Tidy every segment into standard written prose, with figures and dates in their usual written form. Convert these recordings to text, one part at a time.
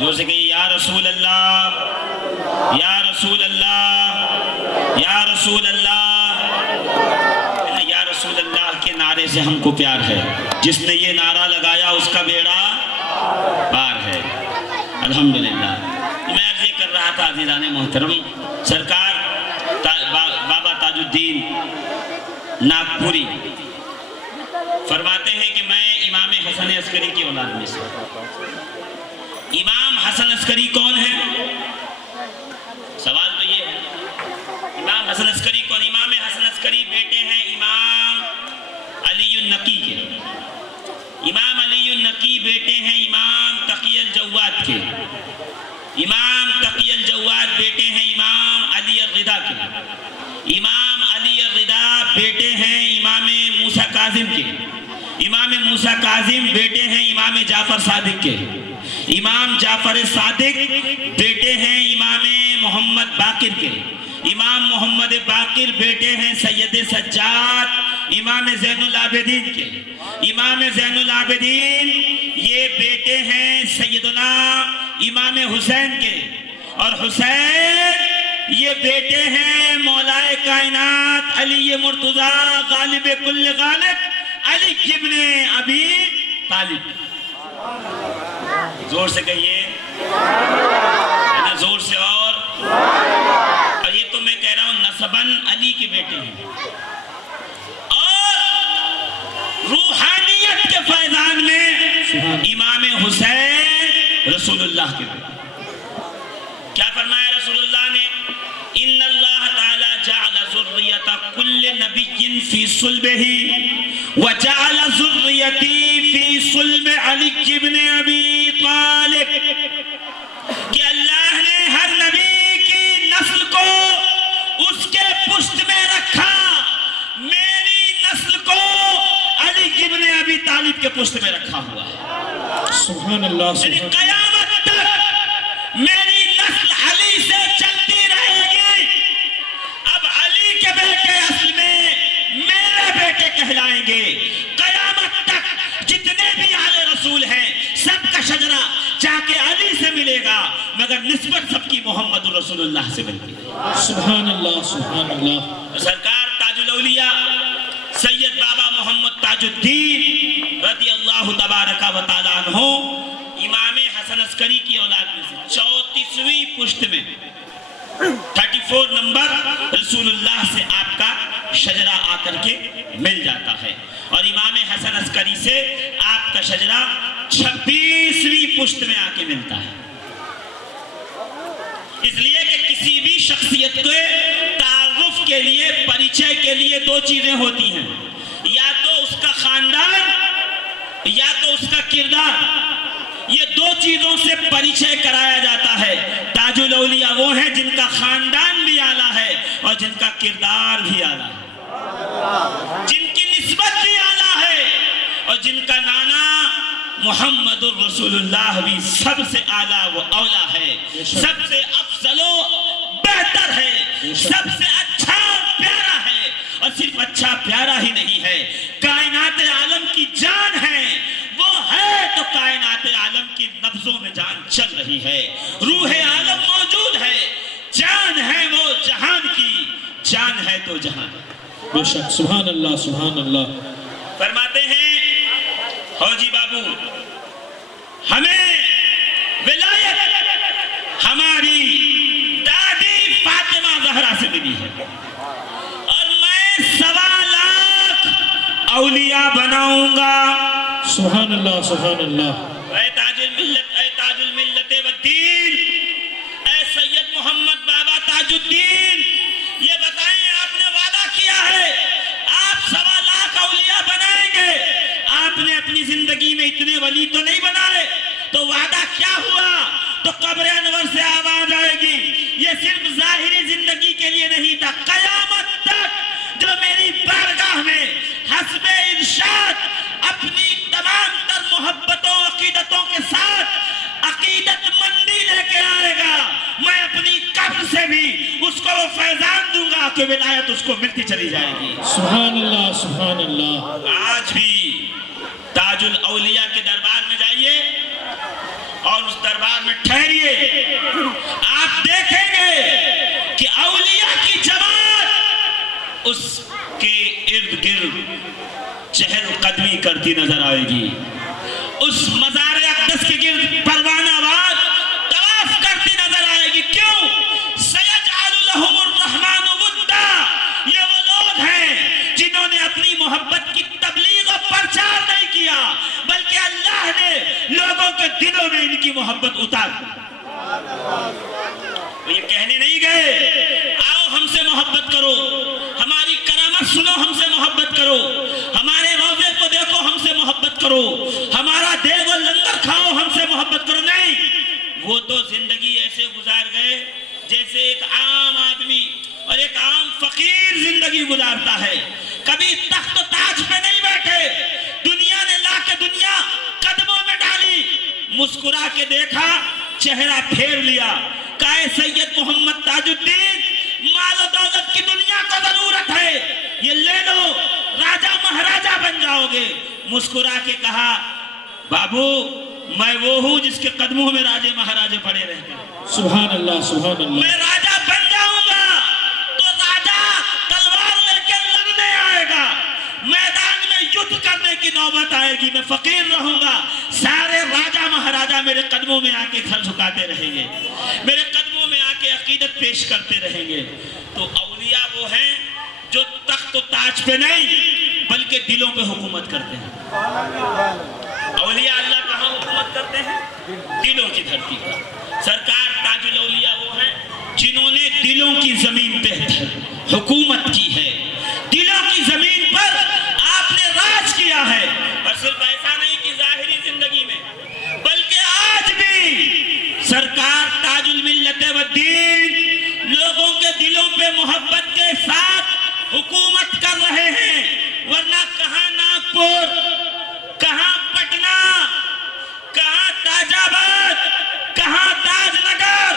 زور سے کہیے یا رسول اللہ، یا رسول اللہ، یا رسول اللہ۔ یا رسول اللہ کے نعرے سے ہم کو پیار ہے، جس نے یہ نعرہ لگایا اس کا بیڑا پار ہے، الحمدللہ۔ میں عرض یہ کر رہا تھا عزیزان محترم، سرکار بابا تاج الدین ناگپوری فرماتے ہیں کہ میں امام حسن عسکری کی اولاد میں سے۔ امام حسن عسکری کون ہے؟ سوال تو یہ ہے، امام حسن عسکری کون؟ امام حسن عسکری بیٹے ہیں امام علی النقی کے۔ امام علی النقی بیٹے ہیں امام تقی الجواد کے۔ امام تقی الجواد بیٹے ہیں امام علی الرضا کے۔ امام علی الرضا بیٹے ہیں امام موسیٰ کاظم کے۔ امام موسیٰ کاظم بیٹے ہیں امام جعفر صادق کے۔ امام جعفر صادق بیٹے ہیں امام محمد باقر کے۔ امام محمد باقر بیٹے ہیں سید سجاد امام زین العابدین کے۔ امام زین العابدین یہ بیٹے ہیں سیدنا امام حسین کے، اور حسین یہ بیٹے ہیں مولا کائنات علی مرتضیٰ غالب کل غالب علی ابن ابی طالب۔ زور سے کہیے، زور سے اور یہ تو میں کہہ رہا ہوں نسباً علی کے بیٹے ہیں، اور روحانیت کے فیضان میں امام حسین رسول اللہ کے بیٹے۔ کیا فرمایا رسول اللہ نے؟ ان اللہ تعالی جعل ذریت کل نبی فی صلبہ وجعل ذریتی فی صلب علی ابن ابی طالب، کہ اللہ نے ہر نبی کی نسل کو اس کے پشت میں رکھا، میری نسل کو علی ابن ابی طالب کے پشت میں رکھا ہوا ہے۔ سبحان اللہ، یعنی قیامت تک میری نسل علی سے چلتی رہے گی۔ اب علی کے بیٹے اصل میں میرے بیٹے کہلائیں گے۔ قیامت تک جتنے بھی آل رسول ہیں سب کا شجرہ جا کے علی سے ملے گا، مگر نسبت سب کی محمد رسول اللہ سے ملتی ہے۔ سبحان اللہ، سبحان اللہ۔ سرکار تاج الاولیاء سید بابا محمد تاج الدین رضی اللہ تبارک و تعالیٰ عنہ امام حسن عسکری کی اولاد میں سے 34ویں پشت میں 34 نمبر رسول اللہ سے آپ کا شجرہ آ کر کے مل جاتا ہے، اور امام حسن عسکری سے آپ کا شجرہ 26ویں پشت میں آ کے ملتا ہے۔ اس لیے کہ کسی بھی شخصیت کے تعارف کے لیے، پریچے کے لیے دو چیزیں ہوتی ہیں، یا تو اس کا خاندان یا تو اس کا کردار۔ یہ دو چیزوں سے پریچے کرایا جاتا ہے۔ تاج الاولیاء وہ ہیں جن کا خاندان بھی اعلیٰ ہے اور جن کا کردار بھی اعلیٰ ہے، جن کی نسبت بھی اعلیٰ ہے، اور جن کا نانا محمد الرسول اللہ بھی سب سے اعلیٰ و اولیٰ ہے، سب سے افضل و بہتر ہے، سب سے اچھا پیارا ہے، اور صرف اچھا پیارا ہی نہیں ہے، کائنات عالم کی جان ہے۔ وہ ہے تو کائنات عالم کی نبضوں میں جان چل رہی ہے، روح عالم موجود ہے، جان ہے وہ جہان کی، جان ہے تو جہان۔ بے شک، سبحان اللہ، سبحان اللہ۔ فرماتے ہیں حوجی بابو، ہمیں ولایت ہماری دادی فاطمہ زہرا سے ملی ہے، اور میں 1.25 لاکھ اولیاء بناؤں گا۔ سبحان اللہ، سبحان اللہ۔ اے تاج الملت، اے تاج الملت والدین، اے سید محمد بابا تاج الدین، یہ بتائیں آپ نے وعدہ کیا ہے آپ 1.25 لاکھ اولیاء بنائیں گے، آپ نے اپنی زندگی میں اتنے ولی تو نہیں بنائے، تو وعدہ کیا ہوا؟ تو قبر انور سے آواز آئے گی، یہ صرف ظاہری زندگی کے لیے نہیں تھا، قیامت تک جو میری بارگاہ میں حسب ارشاد اپنی تمام تر محبتوں عقیدتوں کے ساتھ عقیدت مندی لے کے آئے گا، میں اپنی قبر سے بھی اس کو وہ فیضان دوں گا کہ ولایت اس کو ملتی چلی جائے گی۔ سبحان اللہ، سبحان اللہ۔ آج بھی تاج الاولیاء کے دربار میں جائیے، اور اس دربار دربار میں ٹھہریے، آپ دیکھیں گے کہ اولیاء کی جماعت اس کے ارد گرد چہل قدمی کرتی نظر آئے گی، اس مزار اقدس کے گرد پروانہ وار طواف کرتی نظر آئے گی۔ کیوں؟ سَيَجْعَلُ لَهُمُ الرَّحْمَنُ وُدًّا، یہ وہ لوگ ہیں جنہوں نے اپنی محبت کی تبلیغ و پرچار نہیں کیا، بلکہ اللہ نے لوگوں کے دلوں میں ان کی محبت اتار دی۔ وہ یہ کہنے نہیں گئے آؤ ہم سے محبت کرو، ہماری کرامت سنو، ہم سے محبت کرو، ہمارے روضے کو دیکھو، ہم سے محبت کرو، ہمارا دیگ و لنگر کھاؤ، ہم سے محبت کرو۔ نہیں، وہ تو زندگی ایسے گزار گئے جیسے ایک عام آدمی اور ایک عام فقیر زندگی گزارتا ہے۔ کبھی تخت و تاج پہ نہیں بیٹھے، دنیا نے لا کے دنیا قدموں میں ڈالی، مسکرا کے دیکھا، چہرہ پھیر لیا، کہا سید محمد تاج الدین مال و دولت کی دنیا کو ضرورت ہے، یہ لے لو، راجہ مہاراجہ بن جاؤ گے۔ مسکرا کے کہا بابو میں وہ ہوں جس کے قدموں میں راجے مہاراجے پڑے رہتے ہیں، سبحان اللہ سبحان اللہ۔ میں راجہ بن جاؤں گا تو راجہ تلوار لے کے لڑنے آئے گا، میدان میں یدھ کرنے کی نوبت آئے گی، میں فقیر رہوں گا، سارے راجہ مہاراجہ میرے قدموں میں آ کے گھر جھکاتے رہیں گے، میرے قدموں میں آ کے عقیدت پیش کرتے رہیں گے۔ تو اولیاء وہ ہیں جو تخت و تاج پہ نہیں بلکہ دلوں پہ حکومت کرتے ہیں۔ اولیاء اللہ کہاں حکومت کرتے ہیں؟ دلوں کی دھرتی پر۔ سرکار تاج الاولیاء وہ ہیں جنہوں نے دلوں کی زمین پہ حکومت کی ہے، دلوں کی زمین پر آپ نے راج کیا ہے۔ اور صرف ایسا نہیں کہ ظاہری زندگی میں، بلکہ آج بھی سرکار تاج الملت والدین لوگوں کے دلوں پہ محبت کے ساتھ حکومت کر رہے ہیں، ورنہ کہاں ناگپور، کہاں پٹنہ، کہاں تاج آباد، کہاں تاج نگر،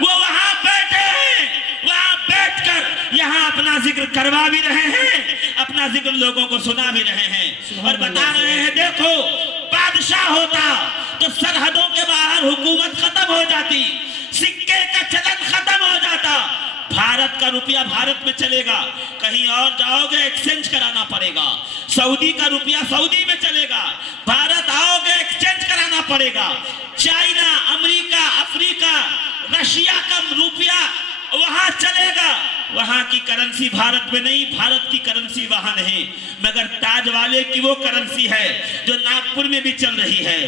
وہ وہاں بیٹھے ہیں، وہاں بیٹھ کر یہاں اپنا ذکر کروا بھی رہے ہیں، اپنا ذکر لوگوں کو سنا بھی رہے ہیں، اور بتا رہے ہیں دیکھو بادشاہ ہوتا تو سرحدوں کے باہر حکومت ختم ہو جاتی، سکے کا چلن ختم ہو جاتا، بھارت کا روپیہ بھارت میں چلے گا، کہیں اور جاؤ گے ایکسچینج کرانا پڑے گا، سعودی کا روپیہ سعودی میں چلے گا، بھارت آؤ گے ایکسچینج کرانا پڑے گا، چائنا، امریکہ، افریقہ، رشیا کا روپیہ وہاں چلے گا، وہاں کی کرنسی بھارت میں نہیں، بھارت کی کرنسی وہاں نہیں، مگر تاج والے کی وہ کرنسی ہے جو ناگپور میں بھی چل رہی ہے،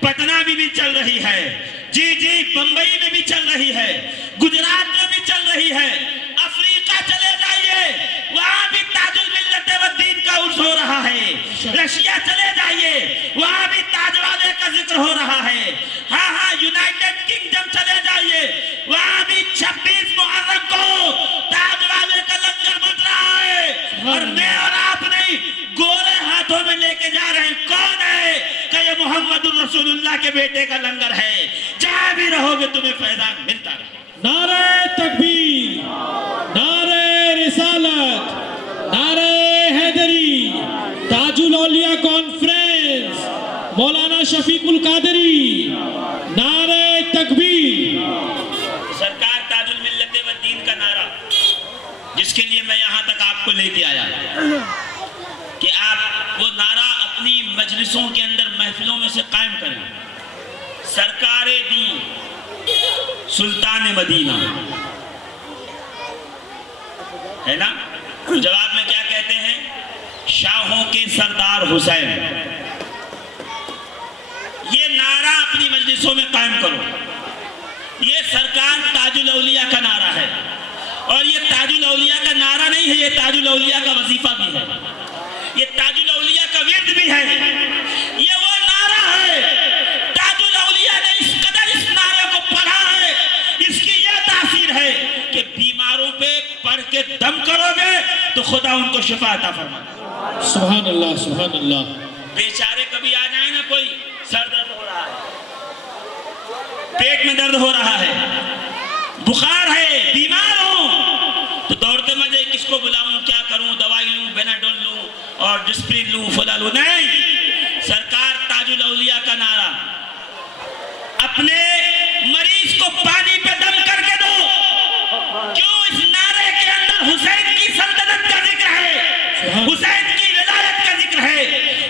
پٹنہ میں بھی چل رہی ہے، جی بمبئی میں بھی چل رہی ہے، گجرات میں بھی چل رہی ہے، افریقہ چلے جائیے وہاں بھی تاج الملت والدین کا عرس ہو رہا ہے، رشیا چلے جائیے وہاں بھی تاج والے کا ذکر ہو رہا ہے، ہاں یونائٹڈ کنگڈم چلے جائیے وہاں بھی 26 محرم کو تاج والے کا لنگر بن رہا ہے، اور میں اور آپ نہیں گورے ہاتھوں میں لے کے جا رہے ہیں، کون ہے کہ یہ محمد الرسول اللہ کے بیٹے کا لنگر ہے، جہاں بھی رہو گے تمہیں فیضان ملتا رہے۔ نعرہ تکبیر، نعرہ رسالت، نعرہ حیدری، تاج الاولیاء کانفرنس، مولانا شفیق القادری، نعرہ تکبیر۔ سرکار تاج الملت والدین کا نعرہ جس کے لیے میں یہاں تک آپ کو لے کے آیا کہ آپ وہ نعرہ اپنی مجلسوں کے اندر محفلوں میں سے قائم کریں، سرکار دین سلطان مدینہ، ہے نا؟ جواب میں کیا کہتے ہیں؟ شاہوں کے سردار حسین۔ یہ نعرہ اپنی مجلسوں میں قائم کرو، یہ سرکار تاج الاولیاء کا نعرہ ہے، اور یہ تاج الاولیاء کا نعرہ نہیں ہے، یہ تاج الاولیاء کا وظیفہ بھی ہے، یہ تاج الاولیاء کا ورد بھی ہے، یہ وہ نعرہ ہے، تاج الاولیاء نے اس قدر اس نعرے کو پڑھا ہے، اس کی یہ تاثیر ہے کہ بیماروں پہ پڑھ کے دم کرو گے تو خدا ان کو شفا عطا فرمائے۔ سبحان اللہ سبحان اللہ۔ بیچارے کبھی آ جائیں نا، کوئی سر درد ہو رہا ہے، پیٹ میں درد ہو رہا ہے، بخار ہے، بیمار ہوں تو دوڑتے مجھے کس کو بلاؤں، کیا کروں، دوائی لوں، بیناڈول لوں اور ڈسپرین لوں، فلا لوں، نہیں، سرکار تاج الاولیاء کا نعرہ اپنے حسین کی ولایت کا ذکر ہے،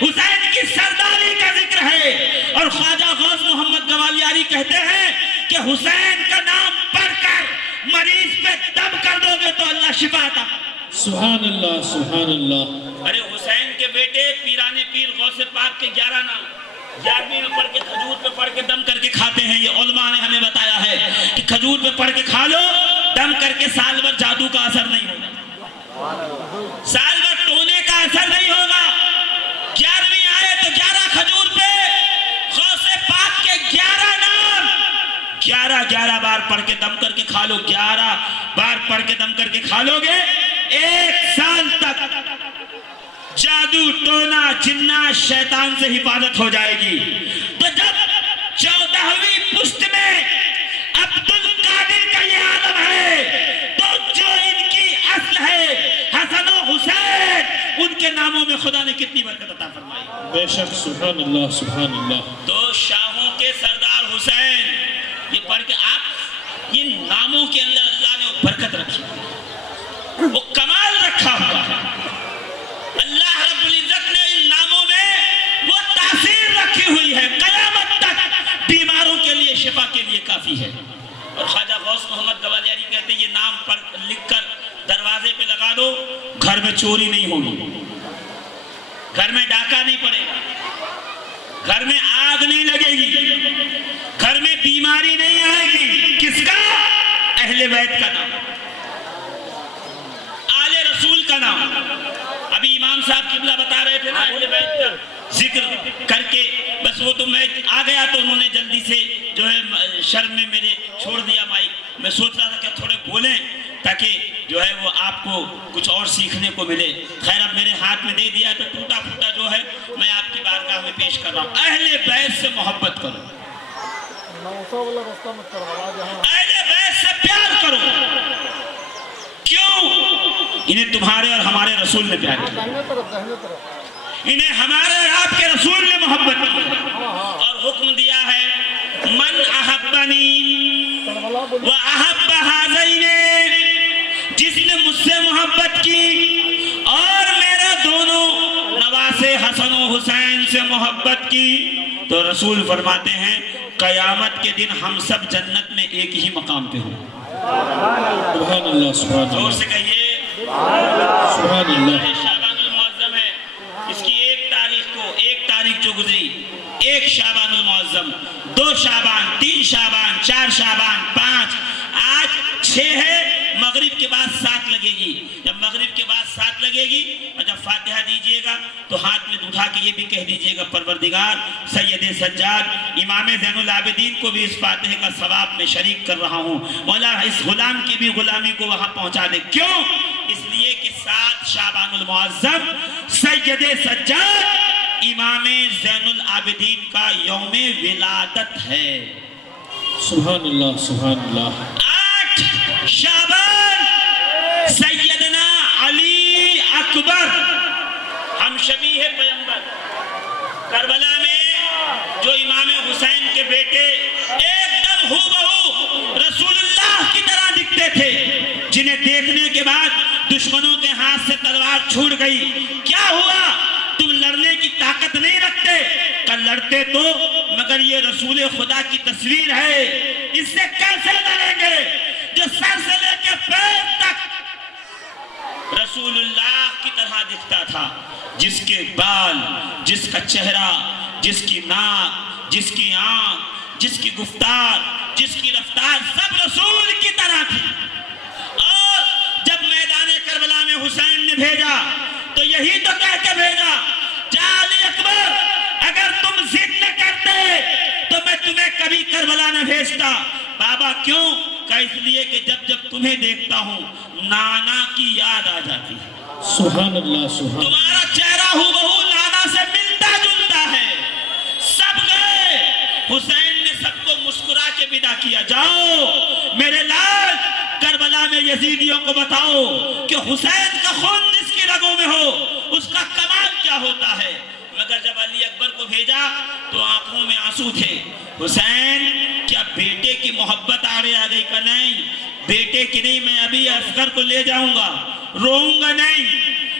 حسین کی سرداری کا ذکر ہے، اور خواجہ غوث محمد گوالیاری کہتے ہیں کہ حسین کا نام پڑھ کر مریض پہ دم کر دو گے تو اللہ شفا عطا۔ سبحان اللہ سبحان اللہ۔ ارے حسین کے بیٹے پیران پیر غوث پاک کے 11 نام 11ویں میں پڑھ کے کھجور پہ پڑھ کے دم کر کے کھاتے ہیں۔ یہ علماء نے ہمیں بتایا ہے کہ کھجور پہ پڑھ کے کھا لو، دم کر کے سال بھر جادو کا اثر نہیں ہوگا، سال بھر ٹونے کا اثر نہیں ہوگا۔ 11ویں آئے تو 11 کھجور پہ غوث پاک کے 11 نام 11 بار پڑھ کے دم کر کے کھا لو، 11 بار پڑھ کے دم کر کے کھا لو گے، 1 سال تک جادو ٹونا جنات شیطان سے حفاظت ہو جائے گی۔ تو جب 14ویں پشت میں عبد القادر کا یہ عالم ہے، تو جو ان کی اصل ہے حسن و حسین، ان کے ناموں میں خدا نے کتنی برکت عطا فرمائی۔ بے شک سبحان اللہ سبحان اللہ۔ تو شاہوں کے سردار حسین، یہ پڑھ کے آپ ان ناموں کے اندر اللہ نے وہ برکت رکھی، وہ کمال رکھا ہوا ہے۔ اللہ رب العزت نے ان ناموں میں وہ تاثیر رکھی ہوئی ہے، قیامت تک بیماروں کے لیے شفا کے لیے کافی ہے۔ اور خواجہ غوث محمد گوالیاری کہتے ہیں یہ نام لکھ کر دروازے پہ لگا دو، گھر میں چوری نہیں ہوگی، گھر میں ڈاکہ نہیں پڑے گا، گھر میں آگ نہیں لگے گی، گھر میں بیماری نہیں آئے گی۔ کس کا؟ اہل بیت کا نام، آل رسول کا نام۔ ابھی امام صاحب قبلہ بتا رہے تھے نا اہل بیت کا ذکر کر کے، بس وہ تو میں آ گیا تو انہوں نے جلدی سے جو ہے شرم میں میرے چھوڑ دیا مائک۔ میں سوچ رہا تھا کہ تھوڑے بولیں تاکہ جو ہے وہ آپ کو کچھ اور سیکھنے کو ملے۔ خیر اب میرے ہاتھ میں دے دیا تو ٹوٹا پھوٹا جو ہے میں آپ کی بارگاہ میں پیش کر رہا ہوں۔ اہل بیت سے محبت کرو، اہل بیت سے پیار کرو۔ کیوں؟ انہیں تمہارے اور ہمارے رسول نے پیار کیا، انہیں ہمارے اور آپ کے رسول نے محبت کی اور حکم دیا ہے من احبنی و احب ہذین، جس نے مجھ سے محبت کی اور میرے دونوں نواسے حسن و حسین سے محبت کی، تو رسول فرماتے ہیں قیامت کے دن ہم سب جنت میں ایک ہی مقام پہ ہوں۔ سبحان اللہ سبحان زور اللہ سے کہیے سبحان اللہ۔ شعبان المعظم ہے، اس کی 1 تاریخ جو گزری، 1 شعبان المعظم، 2 شعبان، 3 شعبان، 4 شعبان، 5، آج 6 ہے، مغرب کے بعد 7 لگے گی۔ جب مغرب کے بعد 7 لگے گی اور جب فاتحہ دیجئے گا تو ہاتھ میں اٹھا کے یہ بھی کہہ دیجئے گا پروردگار سید سجاد امام زین العابدین کو بھی اس فاتحہ کا ثواب میں شریک کر رہا ہوں، مولا اس غلام کی بھی غلامی کو وہاں پہنچا دے۔ کیوں؟ اس لیے کہ 7 شعبان المعظم سید سجاد امام زین العابدین کا یوم ولادت ہے۔ سبحان اللہ سبحان اللہ۔ 8 شعبان سیدنا علی اکبر ہم شبیہ پیغمبر، کربلا میں جو امام حسین کے بیٹے ایک دم ہو بہو رسول اللہ کی طرح دکھتے تھے، جنہیں دیکھنے کے بعد دشمنوں کے ہاتھ سے تلوار چھوٹ گئی۔ کیا ہوا؟ تم لڑنے کی طاقت نہیں رکھتے؟ کل لڑتے تو مگر یہ رسول خدا کی تصویر ہے، اس سے کیسے لڑیں گے جو سر سے لے کے پیر تک رسول اللہ کی طرح دکھتا تھا، جس کے بال، جس کا چہرہ، جس کی ناک، جس کی آنکھ، جس کی گفتار، جس کی رفتار سب رسول کی طرح تھی۔ اور جب میدان کربلا میں حسین نے بھیجا تو یہی تو کہہ کے بھیجا جا علی اکبر اگر تم ضد نہ کرتے تو میں تمہیں کبھی کربلا نہ بھیجتا۔ بابا کیوں؟ کہ اس لیے کہ جب جب تمہیں دیکھتا ہوں نانا کی یاد آ جاتی ہے، سبحان اللہ سبحان اللہ۔ تمہارا چہرہ ہو بہو نانا سے ملتا جلتا ہے۔ سب گئے، حسین نے سب کو مسکرا کے ودا کیا، جاؤ میرے لال کربلا میں یزیدیوں کو بتاؤ کہ حسین کا خون جس کی رگوں میں ہو اس کا کمال کیا ہوتا ہے۔ مگر جب علی اکبر کو بھیجا تو آنکھوں میں آنسو تھے۔ حسین کیا بیٹے کی محبت آڑے آ گئی؟ کہ نہیں، بیٹے کی نہیں، میں ابھی اصغر کو لے جاؤں گا، روؤں گا نہیں،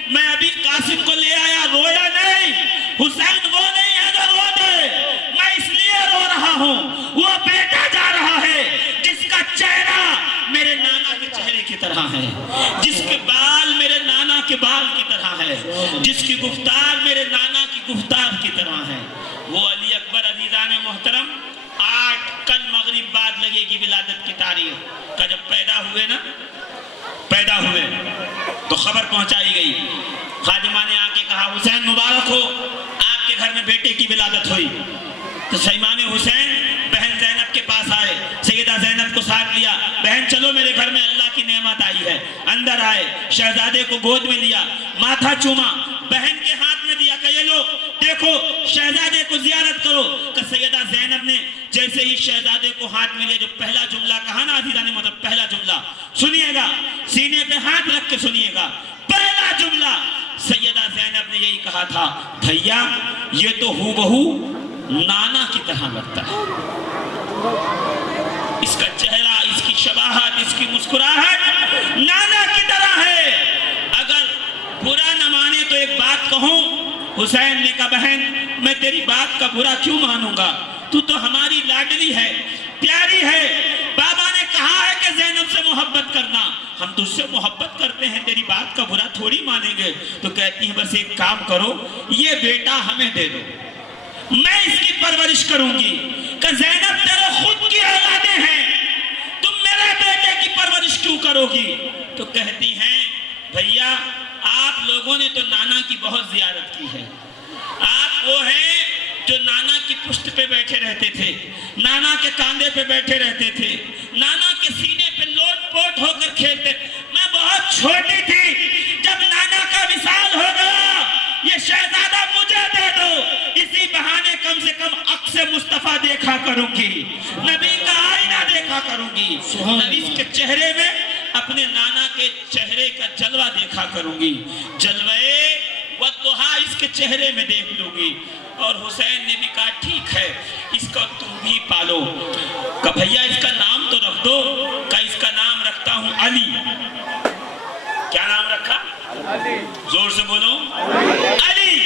میں ابھی قاسم کو لے آیا، رویا نہیں، حسین وہ نہیں ہے جو رو دے، میں اس لیے رو رہا ہوں، وہ بیٹا جا رہا ہے جس کا چہرہ میرے نانا کے چہرے کی طرح ہے، جس کے بال میرے نانا کے بال کی طرح ہے، جس کی گفتار میرے نانا کی گفتار کی طرح ہے، وہ علی اکبر عزیزان محترم۔ کل مغرب بعد لگے گی ولادت کی تاریخ کا، جب پیدا ہوئے تو خبر پہنچائی گئی، خادمہ نے آ کے کہا حسین مبارک ہو، آپ کے گھر میں بیٹے کی ولادت ہوئی۔ تو امام حسین بہن زینب کے پاس آئے، سیدہ زینب کو ساتھ لیا، بہن چلو میرے گھر میں اللہ کی نعمت آئی ہے۔ اندر آئے، شہزادے کو گود میں لیا، ماتھا چوما، بہن کے ہاتھ میں دیا کہ یہ لو دیکھو شہزادے کو زیارت کرو۔ کہ سیدہ زینب نے جیسے ہی شہزادے کو ہاتھ میں لے، جو پہلا جملہ کہا نا عزیزان مطلب پہلا جملہ سنیے گا، سینے پہ ہاتھ رکھ کے سنیے گا، پہلا جملہ سیدہ زینب نے یہی کہا تھا، بھیا یہ تو ہو بہو نانا کی طرح لگتا ہے، اس کا چہرہ، اس کی شباہت، اس کی مسکراہٹ نانا کی طرح ہے۔ اگر برا نہ مانے تو ایک بات کہوں، حسین نے کہا بہن میں تیری بات کا برا کیوں مانوں گا، تو ہماری لاڈلی ہے، پیاری ہے، بابا نے کہا ہے کہ زینب سے محبت کرنا، ہم تجھ سے محبت کرتے ہیں، تیری بات کا برا تھوڑی مانیں گے۔ تو کہتی ہیں بس ایک کام کرو، یہ بیٹا ہمیں دے دو، میں اس کی پرورش کروں گی۔ کہ زینب تیرے خود کی اولادیں ہیں، تم میرے بیٹے کی پرورش کیوں کرو گی؟ تو کہتی ہیں بھیا آپ لوگوں نے تو نانا کی بہت زیارت کی ہے، آپ وہ ہیں جو نانا کی پشت پہ بیٹھے رہتے تھے، نانا کے کاندھے پہ بیٹھے رہتے تھے، نانا کے سینے پہ لوٹ پوٹ ہو کر کھیلتے۔ میں بہت چھوٹی تھی جب نانا کا وصال ہو گیا، یہ شہزادہ مجھے دے دو، اسی بہانے کم سے کم عکس مصطفیٰ دیکھا کروں گی، نبی کا آئینہ دیکھا کروں گی، نبی کے چہرے میں اپنے نانا کے چہرے کا جلوہ دیکھا کروں گی، جلوے والضحیٰ اس کے چہرے میں دیکھ لوں گی۔ اور حسین نے بھی کہا ٹھیک ہے اس کو تم بھی پالو۔ کہ بھیا اس کا نام تو رکھ دو۔ کہ اس کا نام رکھتا ہوں علی۔ کیا نام رکھا؟ علی۔ زور سے بولو علی۔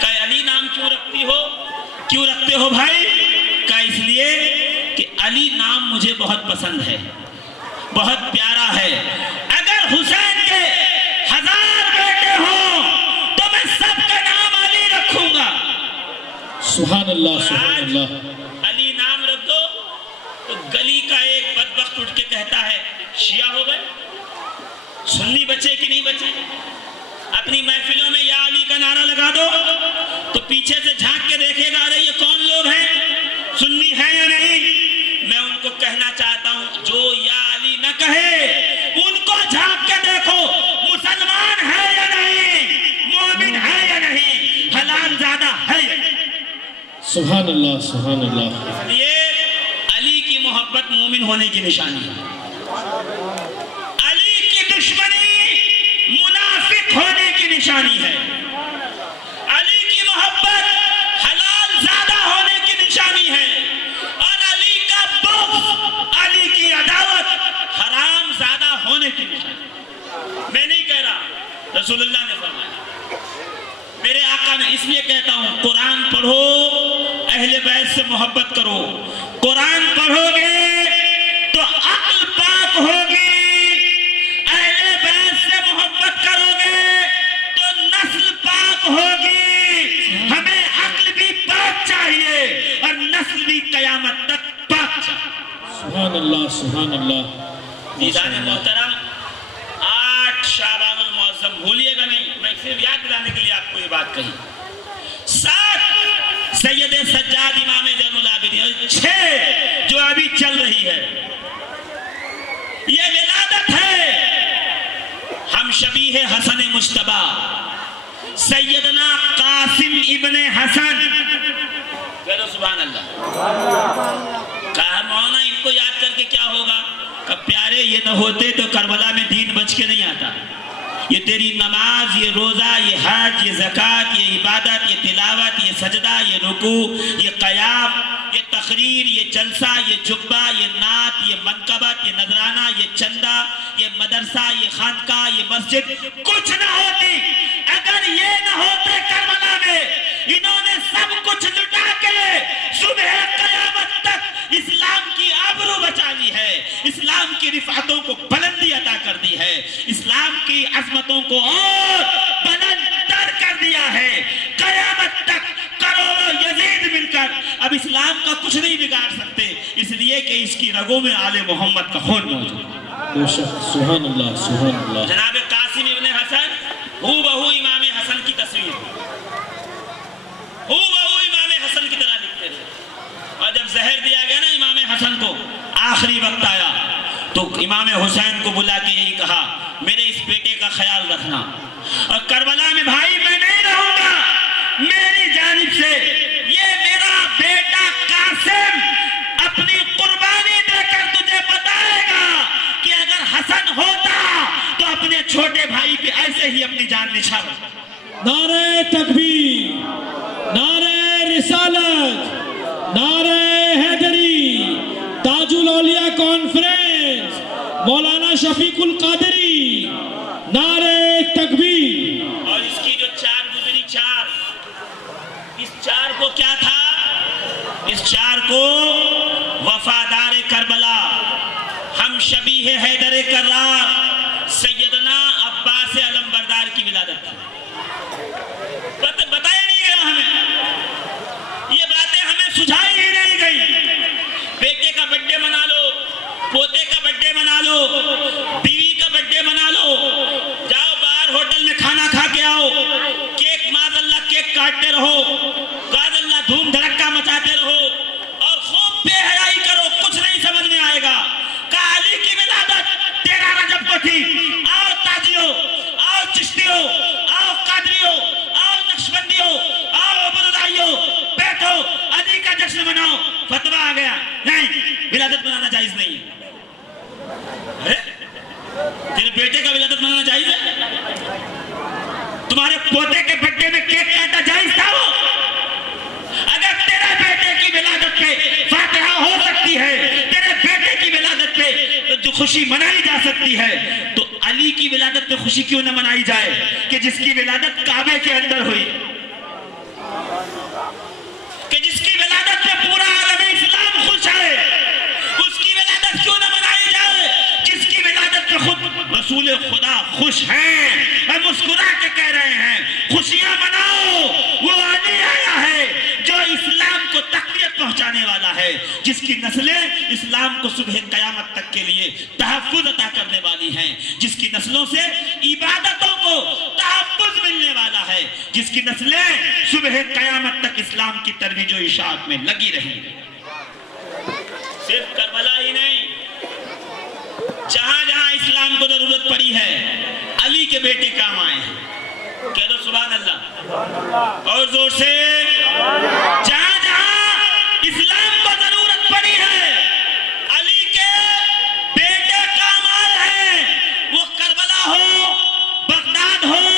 کہ علی نام کیوں رکھتی ہو، کیوں رکھتے ہو بھائی؟ کہ اس لیے کہ علی نام مجھے بہت پسند ہے، بہت پیارا ہے۔ اگر حسین کے 1000 بیٹے ہوں تو میں سب کا نام علی رکھوں گا۔ سبحان اللہ سبحان اللہ۔ علی نام رکھ دو تو گلی کا ایک بدبخت اٹھ کے کہتا ہے شیعہ ہو گئے، سنی بچے کہ نہیں بچے؟ اپنی محفلوں میں یا علی کا نعرہ لگا دو تو پیچھے سے جھانک کے دیکھے گا ارے یہ کون لوگ ہیں، سنی ہے یا نہیں؟ میں ان کو کہنا چاہتا ہوں جو یا علی نہ کہے ان کو جھانک کے دیکھو مسلمان ہے یا نہیں، مومن ہے یا نہیں، حلال زادہ ہے یا نہیں۔ سبحان اللہ سبحان اللہ۔ اس لیے علی کی محبت مومن ہونے کی نشانی ہے، علی کی دشمنی منافق ہونے کی نشانی ہے، علی کی محبت حلال زادہ ہونے کی نشانی ہے، اور علی کا بغض، علی کی عداوت حرام زادہ ہونے کی نشانی ہے۔ میں نہیں کہہ رہا، رسول اللہ نے فرمایا، میرے آقا نے، اس لیے کہتا ہوں قرآن پڑھو، اہل بیت سے محبت کرو، قرآن پڑھو گے تو عقل پاک ہوگی، اہل بیت سے محبت کرو گے تو نسل پاک ہوگی۔ ہمیں عقل بھی پاک چاہیے اور نسل بھی قیامت تک پاک چاہیے۔ سبحان اللہ سبحان اللہ۔ عزیزان محترم، 8 شعبان المعظم بھولیے گا نہیں، میں صرف یاد دلانے کے لیے آپ کو یہ بات کہی۔ 7 سید سجاد امام زین العابدین، اور 6 جو ابھی چل رہی ہے، یہ ولادت ہے۔ ہم شبیہ حسن مجتبی سیدنا قاسم ابن حسن، کہو سبحان اللہ۔ کہا مولانا ان کو یاد کر کے کیا ہوگا؟ کہ پیارے یہ نہ ہوتے تو کربلا میں دین بچ کے نہیں آتا، یہ تیری نماز، یہ روزہ، یہ حج، یہ زکوٰۃ، یہ عبادت، یہ تلاوت، یہ سجدہ، یہ رکوع، یہ قیام، یہ تقریر، یہ جلسہ، یہ جبہ، یہ نعت، یہ منقبت، یہ نذرانہ، یہ چندہ، یہ مدرسہ، یہ خانقاہ، یہ مسجد کچھ نہ ہوتی اگر یہ نہ ہوتے کربلا میں انہوں نے سب کچھ لٹا کے صبح قیامت تک اسلام کی آبرو بچا لی ہے، اسلام کی رفعتوں کو بلندی عطا کر دی ہے، اسلام کی عظمتوں کو اور بلند تر کر دیا ہے۔ قیامت تک کروڑوں یزید مل کر اب اسلام کا کچھ نہیں بگاڑ سکتے، اس لیے کہ اس کی رگوں میں آل محمد کا خون موجود ہے۔ بے شک، سبحان اللہ، سبحان اللہ۔ جناب قاسم ابن حسن ہو بہو امام حسن کی تصویر، ہو بہو امام حسن کی طرح لکھتے تھے، اور جب زہر دیا گیا نا امام حسن کو، آخری وقت آیا تو امام حسین کو بلا کے یہی کہا میرے اس بیٹے کا خیال رکھنا، اور کربلا میں بھائی میں نہیں رہوں گا، میری جانب سے یہ میرا بیٹا قاسم اپنی قربانی دے کر تجھے بتائے گا کہ اگر حسن ہوتا تو اپنے چھوٹے بھائی پہ ایسے ہی اپنی جان نچھاور کرتا۔ نعرہ تکبیر، نعرہ رسالت، نعرہ حیدری، تاج الاولیاء کانفرنس، مولانا شفیق القادری، نعرہ تکبیر۔ اور اس کی جو چار گزری، چار، اس چار کو کیا تھا؟ اس چار کو وفادار کربلا، ہم شبیہ حیدر کرار، سیدنا عباس علمبردار کی ولادت تھی۔ بتایا نہیں گیا ہمیں، یہ باتیں ہمیں سجھائی ہی نہیں گئی۔ بیٹے کا بڈے منا لو، پوتے کا بڈے منا لو، بیوی کا بڈے منا لو، جاؤ باہر ہوٹل میں کھانا کھا کے آؤ، کیک معاذ اللہ کیک کاٹتے رہو، معاذ اللہ دھوم دھڑکا مچاتے رہو اور خوب بے حیائی کرو، کچھ نہیں سمجھ میں آئے گا۔ کہا علی کی ولادت 13 رجب کو تھی، آؤ تاجیو، آؤ چشتیو، آؤ قادریو، آؤ نقشبندیو، آؤ عبداللہیو، بیٹھو علی کا جشن مناؤ۔ فتویٰ آ گیا نہیں، ولادت منانا جائز نہیں ہے۔ تیرے بیٹے کا ولادت منانا جائز ہے؟ تمہارے پوتے کے بڈے میں کیک کاٹا جائز تھا؟ وہ اگر تیرے بیٹے کی ولادت پہ فاتحہ ہو سکتی ہے، تیرے بیٹے کی ولادت پہ جو خوشی منائی جا سکتی ہے، تو علی کی ولادت پہ خوشی کیوں نہ منائی جائے کہ جس کی ولادت کعبے کے اندر ہوئی، کہ جس کی ولادت پہ پورا عالم اسلام خوش ہے، اس کی ولادت کیوں نہ منائی جائے جس کی ولادت پہ خود رسول خدا خوش ہیں اور مسکرا کے کہہ رہے ہیں خوشیاں مناؤ، وہ علی آیا ہے جو اسلام کو تقویت پہنچانے والا ہے، جس کی نسلیں اسلام کو صبح قیامت تک کے لیے تحفظ عطا کرنے والی ہیں، جس کی نسلوں سے عبادتوں کو تحفظ ملنے والا ہے، جس کی نسلیں صبح قیامت تک اسلام کی ترویج و اشاعت میں لگی رہیں گی۔ صرف کربلا ہی نہیں، جہاں جہاں اسلام کو ضرورت پڑی ہے علی کے بیٹے کام آئے ہیں۔ کہہ دو سبحان اللہ اور زور سے، جہاں جہاں اسلام کو ضرورت پڑی ہے علی کے بیٹے کام آئے ہیں، وہ کربلا ہو، بغداد ہو،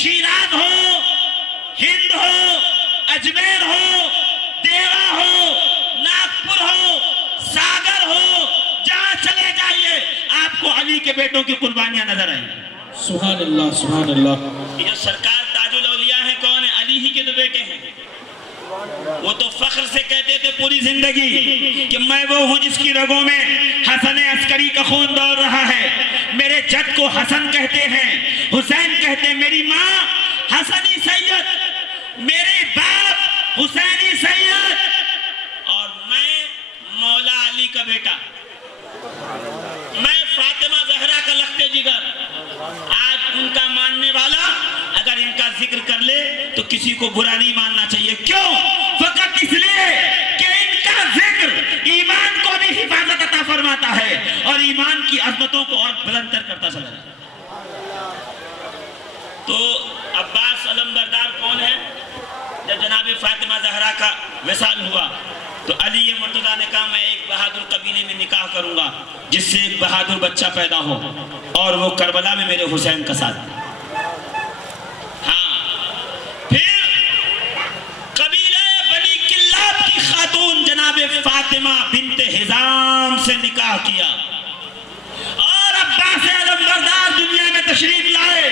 شیراز ہو، ہند ہو، اجمیر ہو، دیوا ہو، ناگپور ہو، ساگر ہو، جہاں چلے جائیے آپ کو علی کے بیٹوں کی قربانیاں نظر آئیں گی۔ سبحان اللہ، سبحان اللہ۔ یہ جو سرکار تاج الاولیاء ہیں کون ہیں؟ علی ہی کے تو بیٹے ہیں۔ وہ تو فخر سے کہتے تھے پوری زندگی کہ میں وہ ہوں جس کی رگوں میں حسن عسکری کا خون دوڑ رہا ہے، میرے جد کو حسن کہتے ہیں، حسین کہتے ہیں، میری ماں حسنی سید، میرے باپ حسینی سید، اور میں مولا علی کا بیٹا، میں فاطمہ زہرا کا لخت جگر۔ آج ان کا ماننے والا اگر ان کا ذکر کر لے تو کسی کو برا نہیں ماننا چاہیے۔ کیوں؟ فقط اس لیے کہ ان کا ذکر ایمان کو بھی حفاظت عطا فرماتا ہے اور ایمان کی عظمتوں کو اور بلندر کرتا چلا جاتا ہے۔ تو عباس علمبردار کون ہے؟ جب جناب فاطمہ زہرا کا وصال ہوا تو علی مرتضیٰ نے کہا میں ایک بہادر قبیلے میں نکاح کروں گا جس سے ایک بہادر بچہ پیدا ہو اور وہ کربلا میں میرے حسین کا ساتھ دے۔ ہاں، پھر قبیلہ بنی کلاب کی خاتون جناب فاطمہ بنت حزام سے نکاح کیا اور عباس علمبردار دنیا میں تشریف لائے،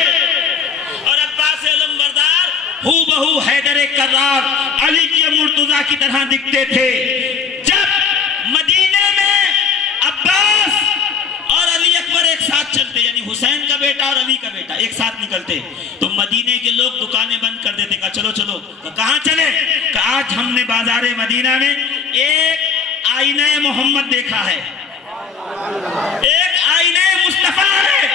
اور عباس علمبردار ہو بہو حیدر کرار علی کے مرتضیٰ کی طرح دکھتے تھے۔ جب مدینے میں عباس اور علی اکبر ایک ساتھ چلتے، یعنی حسین کا بیٹا اور علی کا بیٹا ایک ساتھ نکلتے، تو مدینے کے لوگ دکانیں بند کر دیتے، کہا چلو چلو، کہاں چلے؟ کہا آج ہم نے بازار مدینہ میں ایک آئینہ محمد دیکھا ہے، ایک آئینہ مصطفیٰ ہے،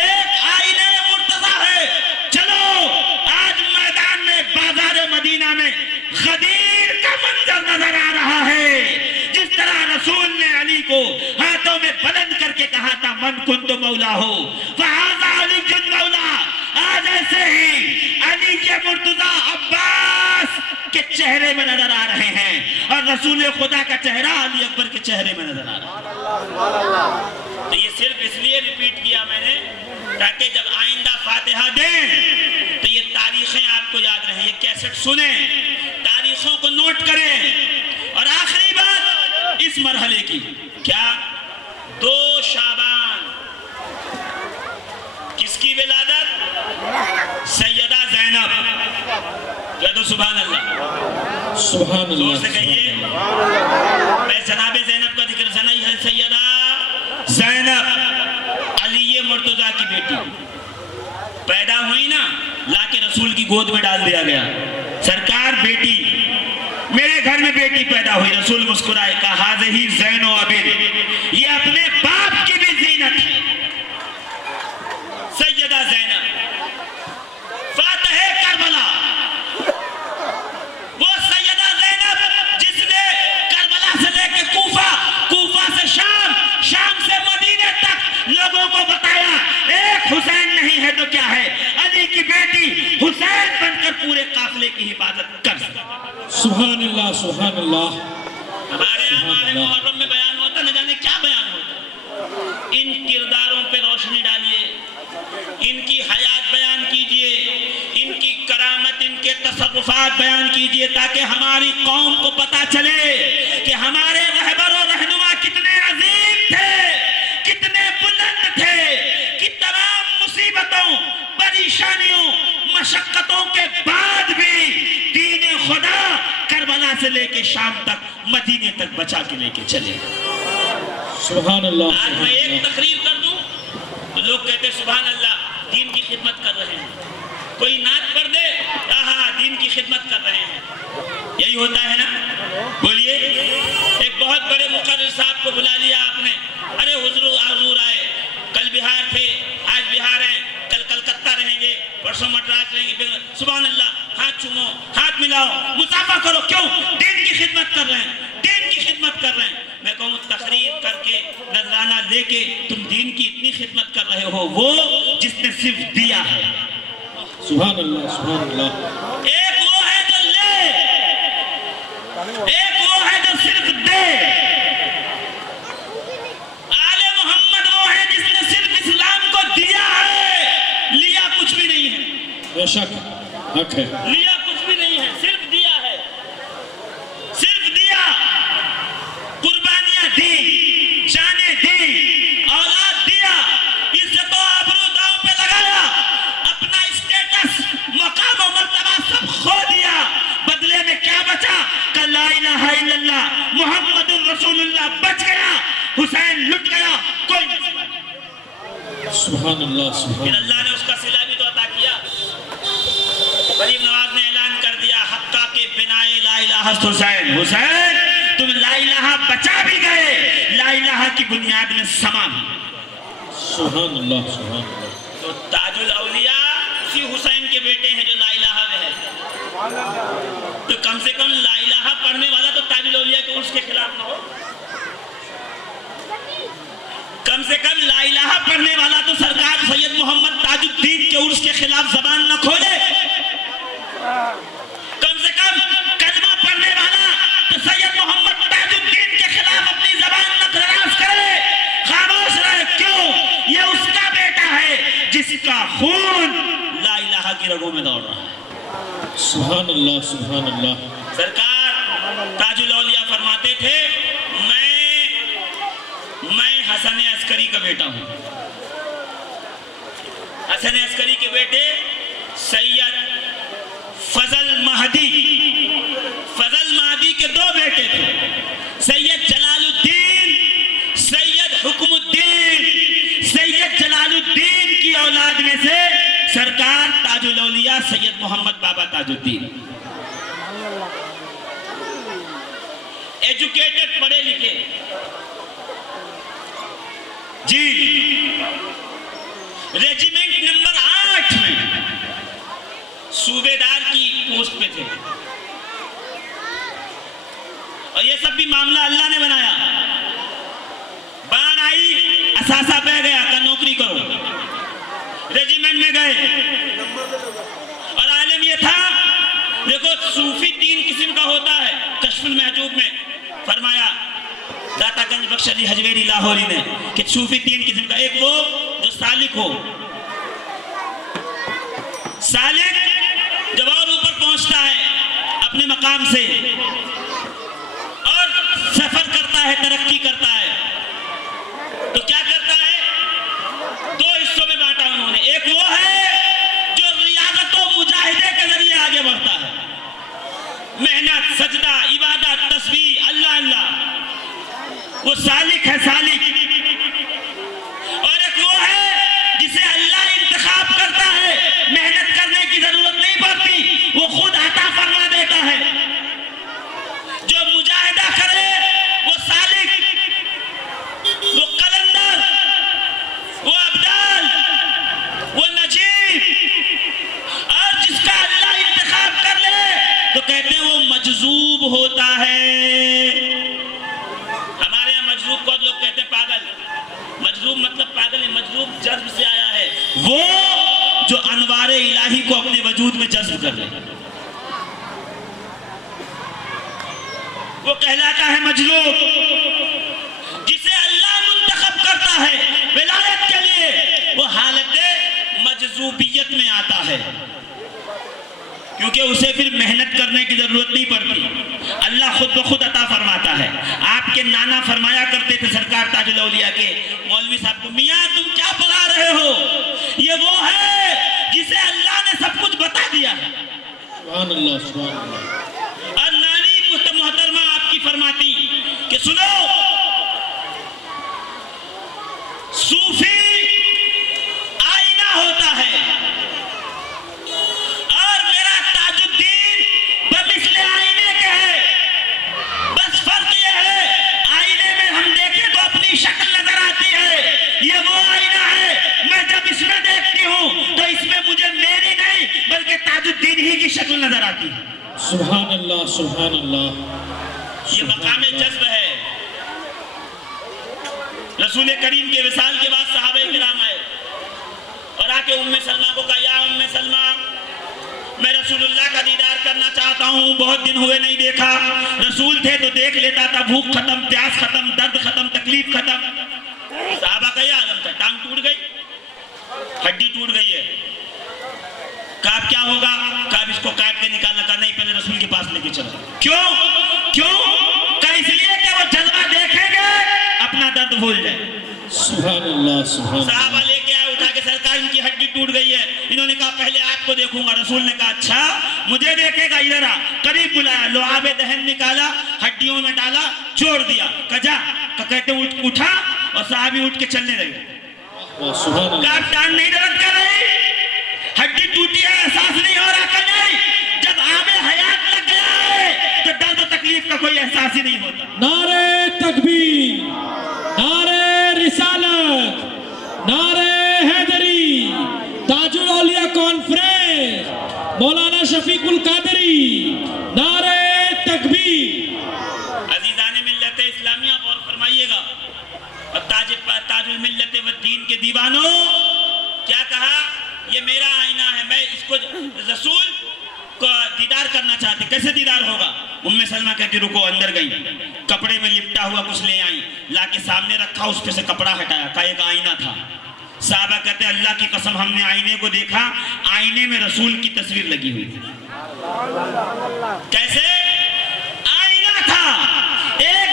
ایک آئینہ مرتضیٰ ہے، چلو آج میدان میں بازار مدینہ میں غدیر کا منظر نظر آ رہا ہے۔ جس طرح رسول نے علی کو ہاتھوں میں بلند کر کے کہا تھا من کنت مولا ہو فہذا علی جن مولا، آج ایسے ہی علی کے مرتضیٰ عباس کے چہرے میں نظر آ رہے ہیں، اور رسول خدا کا چہرہ علی اکبر کے چہرے میں نظر آ رہا ہے۔ تو یہ صرف اس لیے ریپیٹ کیا میں نے تاکہ جب آئندہ فاتحہ دیں تو یہ تاریخیں آپ کو یاد رہیں، یہ کیسٹ سنیں، تاریخوں کو نوٹ کریں۔ اور آخری بات اس مرحلے کی، کیا 2 شعبان کس کی ولادت؟ سیدہ زینب، کہہ دو سبحان اللہ، سبحان زور اللہ، سے کہیے۔ میں جناب زینب کا ذکر سنائی ہے، سیدہ زینب علی مرتضیٰ کی بیٹی پیدا ہوئی نا، لا کے رسول کی گود میں ڈال دیا گیا، سرکار بیٹی میرے گھر میں بیٹی پیدا ہوئی، رسول مسکرائے، کہا ہاذہی زین و عبید، یہ اپنے باپ کی بھی زینت ہے۔ سیدہ زینب فاتح کربلا، وہ سیدہ زینب جس نے کربلا سے لے کے کوفہ سے شام، شام سے مدینے تک لوگوں کو بتایا ایک حسین نہیں ہے تو کیا ہے، علی کی بیٹی حسین بن کر پورے قافلے کی حفاظت کر سکتا۔ سبحان اللہ، سبحان اللہ۔ ہمارے یہاں ماہ محرم میں بیان ہوتا، نہ جانے کیا بیان ہوتا۔ ان کرداروں پہ روشنی ڈالیے، ان کی حیات بیان کیجئے، ان کی کرامت، ان کے تصرفات بیان کیجئے، تاکہ ہماری قوم کو پتا چلے کہ ہمارے رہبر و رہنما کتنے عظیم تھے، کتنے بلند تھے، کہ تمام مصیبتوں، پریشانیوں، مشقتوں کے بعد بھی دین خدا کربلا سے لے کے شام تک، مدینے تک بچا کے لے کے چلے۔ سبحان اللہ، آج میں سبحان ایک اللہ۔ تقریر کر دوں تو لوگ کہتے سبحان اللہ، دین کی خدمت کر رہے ہیں۔ کوئی نعت پڑھ دے، آہا دین کی خدمت کر رہے ہیں، یہی ہوتا ہے نا؟ بولیے، ایک بہت بڑے مقرر صاحب کو بلا لیا آپ نے، ارے حضور آئے، کل بہار تھے، آج بہار ہیں، کل کلکتہ رہیں گے، پرسوں مدراس رہیں گے، سبحان اللہ، ہاتھ چومو، ہاتھ ملاؤ، مصافحہ کرو، کیوں؟ دین کی خدمت کر رہے ہیں، دین کی خدمت کر رہے ہیں۔ میں کہوں تقریر کر کے، نذرانہ لے کے تم دین کی اتنی خدمت کر رہے ہو، وہ جس نے صرف دیا ہے۔ سبحان اللہ، سبحان اللہ۔ ایک وہ ہے جو لے، ایک وہ ہے جو صرف دے۔ آل محمد وہ ہے جس نے صرف اسلام کو دیا ہے، لیا کچھ بھی نہیں ہے، بے شک حق ہے۔ لیا کچھ بھی نہیں ہے، صرف دیا ہے، صرف دیا، قربانیاں دی، جانیں دی، اولاد دیا، عزت و آبرو داؤں پہ لگایا، اپنا اسٹیٹس، مقام و مرتبہ سب کھو دیا، بدلے میں کیا بچا؟ کہ لا الہ الا اللہ محمد الرسول اللہ بچ گیا، حسین لٹ گیا، کوئی نہیں۔ سبحان اللہ، سبحان پھر اللہ۔ اللہ نے اس کا صلہ بھی تو عطا کیا، غریب نواز نے اعلان کر دیا حقہ کے بنائے لا الہ حسین، حسین تم لا الہ بچا بھی گئے، لا الہ کی بنیاد میں سما بھی۔ سبحان اللہ، سبحان اللہ۔ تو تاج الاولیاء اسی حسین کے بیٹے ہیں جو لا الہ میں ہے، تو کم سے کم لا الہ پڑھنے والا تو تاج الاولیاء کے عرس کے خلاف نہ ہو، کم سے کم لا الہ پڑھنے والا تو سرکار سید محمد تاج الدین کے عرس کے خلاف زبان نہ کھولے، کم سے کم کلمہ پڑھنے والا تو سید محمد تاج الدین کے خلاف اپنی زبان نہ دراز کرے، خاموش رہے، کیوں؟ یہ اس کا بیٹا ہے جس کا خون لا الہ کی رگوں میں دوڑ رہا ہے۔ سبحان اللہ، سبحان اللہ۔ سرکار تاج الاولیاء فرماتے کہتے تھے میں حسن عسکری کا بیٹا ہوں. حسن عسکری کے بیٹے سید فضل مہدی کے 2 بیٹے تھے. سید جلال الدین، سید حکم الدین. سید جلال الدین کی اولاد میں سے سرکار تاج الاولیاء سید محمد بابا تاج الدین. ایجوکیٹڈ، پڑھے لکھے جی. ریجیمنٹ نمبر 8 میں صوبیدار کی پوسٹ پہ تھے. اور یہ سب بھی معاملہ اللہ نے بنایا. باڑھ آئی، اثاثہ بہ گیا کہ نوکری کرو. ریجیمنٹ میں گئے اور عالم یہ تھا، دیکھو صوفی 3 قسم کا ہوتا ہے. کشف المحجوب میں فرمایا داتا گنج بخش علی حجویری لاہوری نے کہ صوفی 3 قسم کا. ایک وہ جو سالک ہو، سالک جب اور اوپر پہنچتا ہے اپنے مقام سے اور سفر کرتا ہے، ترقی کرتا ہے، تو کیا کرتا ہے؟ 2 حصوں میں بانٹا انہوں نے. ایک وہ ہے جو ریاضت و مجاہدے کے ذریعے آگے بڑھتا ہے، محنت، سجدہ، عبادت، تسبیح، اللہ اللہ، وہ سالک ہے، سالک. اور ایک وہ ہے جسے اللہ انتخاب کرتا ہے، محنت کرنے کی ضرورت نہیں پڑتی، وہ خود عطا فرما دیتا ہے. جو مجاہدہ کرے وہ سالک، وہ قلندر، وہ ابدال، وہ نجیب. اور جس کا اللہ انتخاب کر لے تو کہتے ہیں وہ مجذوب ہوتا ہے. ہمارے یہاں مجذوب کو لوگ کہتے ہیں پاگل. مجذوب مطلب پاگل ہے، مجذوب جذب سے آیا ہے، وہ جو انوار الہی کو اپنے وجود میں جذب کر لے، وہ کہلاتا ہے مجذوب. جسے اللہ منتخب کرتا ہے ولایت کے لیے، وہ حالت مجذوبیت میں آتا ہے، کیونکہ اسے پھر محنت کرنے کی ضرورت نہیں پڑتی، اللہ خود بخود عطا فرماتا ہے. آپ کے نانا فرمایا کرتے تھے سرکار تاج الاولیاء کے مولوی صاحب کو، میاں تم کیا پڑھا رہے ہو؟ یہ وہ ہے جسے اللہ نے سب کچھ بتا دیا ہے. سبحان اللہ، سبحان اللہ. اور نانی محترمہ آپ کی فرماتی کہ سنو، صوفی آئینہ ہوتا ہے اور میرا تاج الدین بمثل آئینے کے ہے. بس فرق یہ ہے آئینے میں ہم دیکھیں تو اپنی شکل نظر آتی ہے، یہ وہ آئینہ ہے میں جب اس میں دیکھتی ہوں تو اس میں مجھے میری نہیں بلکہ تاج الدین ہی کی شکل نظر آتی ہے. سبحان اللہ، سبحان اللہ. یہ مقام جذب ہے. رسول کریم کے وصال کے بعد صحابہ کرام آئے اور آ کے ام سلمہ کو کہا، یا ام سلمہ میں رسول اللہ کا دیدار کرنا چاہتا ہوں، بہت دن ہوئے نہیں دیکھا. رسول تھے تو دیکھ لیتا تھا، بھوک ختم، پیاس ختم، درد ختم، تکلیف ختم. صحابہ کا یہ عالم تھا. ٹانگ ٹوٹ گئی، ہڈی ٹوٹ گئی ہے، کہا کیا ہوگا؟ کہا اس کو کاٹ کے نکالنا. کہا نہیں، پہلے رسول کے پاس لے کے چلو. کیوں؟ کہا اس لیے کہ وہ جذبہ دیکھیں گے اپنا درد بھول جائے. سبحان اللہ، سبحان اللہ. صحابہ لے کے آئے، اٹھا کے سرکار ان کی ہڈی ٹوٹ گئی ہے. انہوں نے کہا پہلے آپ کو دیکھوں گا. رسول نے کہا اچھا مجھے دیکھے گا، ادھر آ. قریب بلایا، لعاب دہن نکالا، ہڈیوں میں ڈالا، چھوڑ دیا. کہا جا. کہتے اٹھا اور صحابی اٹھ کے چلنے لگے. سبحان اللہ. کہا ٹانگ نہیں درد کر رہی، ہڈی ٹوٹی ہے، احساس نہیں ہو رہا. کہ نہیں، جب آب حیات لگ گیا ہے تو درد و تکلیف کا کوئی احساس ہی نہیں ہوتا. نعرہ تکبیر، نعرہ رسالت، نعرہ حیدری، تاج الاولیاء کانفرنس، مولانا شفیق القادری، نعرہ تکبیر. عزیزان ملت اسلامیہ غور فرمائیے گا. اور تاج الملت والدین کے دیوانوں، کیا کہا؟ یہ میرا آئینہ ہے، میں اس کو رسول کو دیدار کرنا چاہتے. کیسے دیدار ہوگا؟ ام سلمہ کہتی رکو. اندر گئی، کپڑے میں لپٹا ہوا کچھ لے آئی، لا کے سامنے رکھا، اس پہ سے کپڑا ہٹایا. کہا ایک آئینہ تھا. صحابہ کہتے اللہ کی قسم ہم نے آئینے کو دیکھا، آئینے میں رسول کی تصویر لگی ہوئی تھی. کیسے؟ آئینہ تھا، ایک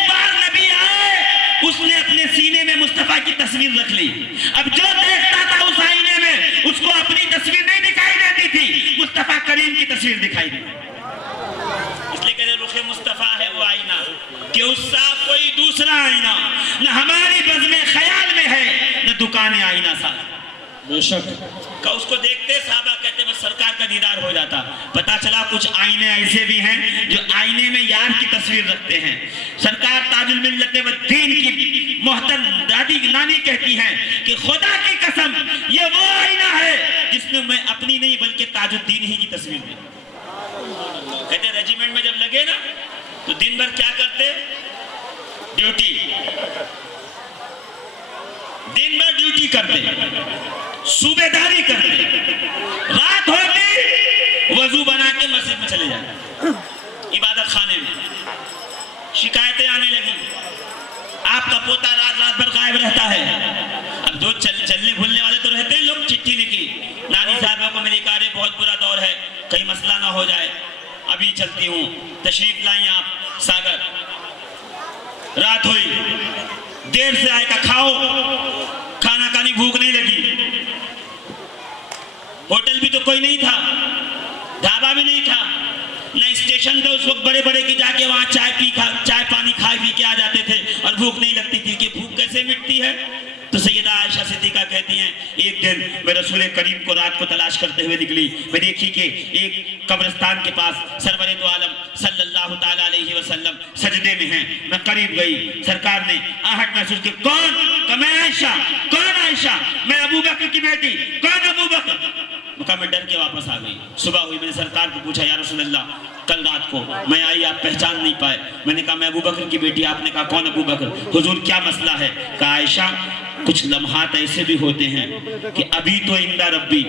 سینے میں مصطفیٰ کی تصویر رکھ لی. اب جو دیکھتا تھا اس آئینے میں اس کو اپنی تصویر نہیں دکھائی دیتی تھی, مصطفیٰ کریم کی تصویر دکھائی دیتی. اس لیے کہتے رخ مصطفیٰ ہے وہ آئینہ کہ اس صاحب کوئی دوسرا آئینہ نہ ہماری بزم خیال میں ہے نہ دکان آئینہ صاحب. بے شک کہ اس کو دیکھتے صحابہ کہتے بس سرکار کا دیدار ہو جاتا. پتا چلا کچھ آئینے ایسے بھی ہیں جو آئینے میں یار کی تصویر رکھتے ہیں. سرکار تاج الملت والدین کی محترم دادی نانی کہتی ہیں کہ خدا کی قسم یہ وہ آئینہ ہے جس میں میں اپنی نہیں بلکہ تاج الدین ہی کی تصویر دی. کہتے ریجیمنٹ میں جب لگے نا تو دن بھر کیا کرتے, ڈیوٹی, دن بھر ڈیوٹی کرتے, صوبے داری کرتے, رات ہوتی وضو بنا کے مسجد میں چلے جاتے, عبادت خانے میں. شکایتیں آنے لگی, آپ کا پوتا رات بھر غائب رہتا ہے. اب دو چلنے بھولنے والے تو رہتے ہیں لوگ. چٹھی لکھی, نانی صاحبہ کو میری کہا بہت برا دور ہے, کہیں مسئلہ نہ ہو جائے, ابھی چلتی ہوں, تشریف لائیں آپ ساگر. رات ہوئی, دیر سے آئے کا کھاؤ, کھانا کھانی بھوک نہیں لگی. ہوٹل بھی تو کوئی نہیں تھا, ڈھابا بھی نہیں تھا, نہ اسٹیشن تھے اس وقت بڑے بڑے کی جا کے وہاں چائے پانی کھا پی کے آ جاتے تھے اور بھوک نہیں لگتی تھی. کہ بھوک کیسے مٹتی ہے؟ تو سیدہ عائشہ صدیقہ کہتی ہیں ایک دن میں رسول کریم کو رات کو تلاش کرتے ہوئے نکلی. میں دیکھی کہ ایک قبرستان کے پاس سرور دو عالم صلی اللہ تعالیٰ علیہ وسلم سجدے میں ہیں. میں قریب گئی, سرکار نے آہٹ محسوس کی. کون؟ کہ میں عائشہ. کون عائشہ؟ میں ابو بکر کی بیٹی. کون ابو بکر؟ میں ڈر کے واپس آ گئی. صبح ہوئی, میں نے سرکار کو پوچھا یا رسول اللہ کل رات کو میں آئی آپ پہچان نہیں پائے. میں نے کہا میں ابو بکر کی بیٹی. آپ نے کہا کون ابو بکر؟ حضور کیا مسئلہ ہے؟ کہا عائشہ کچھ لمحات ایسے بھی ہوتے ہیں کہ ابھی تو عند ربی,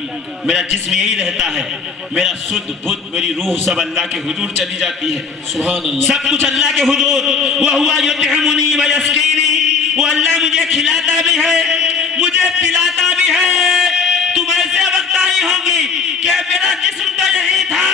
میرا جسم یہی رہتا ہے, میرا سد بدھ میری روح سب اللہ کے حضور چلی جاتی ہے. سبحان اللہ. سب کچھ اللہ کے حضور. وَهُوَ يُطْعِمُنِي وَيَسْقِينِي, وہ اللہ مجھے کھلاتا بھی ہے مجھے پلاتا بھی ہے. تم ایسے وقت آئی ہوگی کہ میرا جسم تو یہی تھا,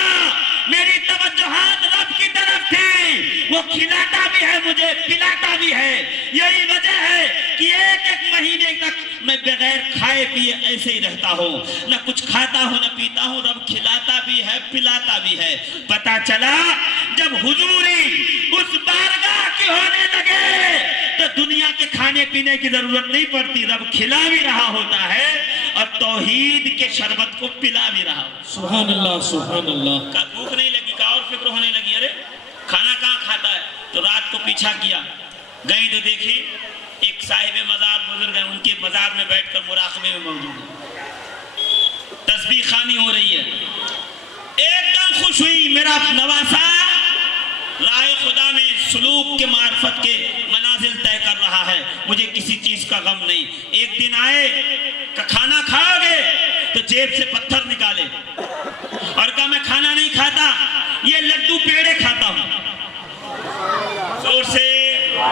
میری توجہات رب کی طرف تھی, وہ کھلاتا بھی ہے مجھے پلاتا بھی ہے. یہی وجہ ہے کہ ایک مہینے تک میں بغیر کھائے پیے ایسے ہی رہتا ہوں, نہ کچھ کھاتا ہوں نہ پیتا ہوں. رب کھلاتا بھی ہے پلاتا بھی ہے. پتا چلا جب حضوری اس بارگاہ کی ہونے لگے تو دنیا کے کھانے پینے کی ضرورت نہیں پڑتی. رب کھلا بھی رہا ہوتا ہے اور توحید کے شربت کو پلا بھی رہا. سبحان اللہ سبحان اللہ. کا بھوک نہیں لگی, کا اور فکر ہونے لگی ارے کھانا کہاں کھاتا ہے. تو رات کو پیچھا کیا, گئی تو دیکھی ایک صاحب مزار بزرگ ہیں, ان کے مزار میں بیٹھ کر مراقبے میں موجود ہیں, تسبیح خوانی ہو رہی ہے. ایک دم خوش ہوئی, میرا نواسا راہ خدا میں سلوک کے معرفت کے منازل طے کر رہا ہے, مجھے کسی چیز کا غم نہیں. ایک دن آئے کہ کھانا کھاؤ گے تو جیب سے پتھر نکالے اور کہا میں کھانا نہیں کھاتا, یہ لڈو پیڑے کھاتا ہوں. زور سے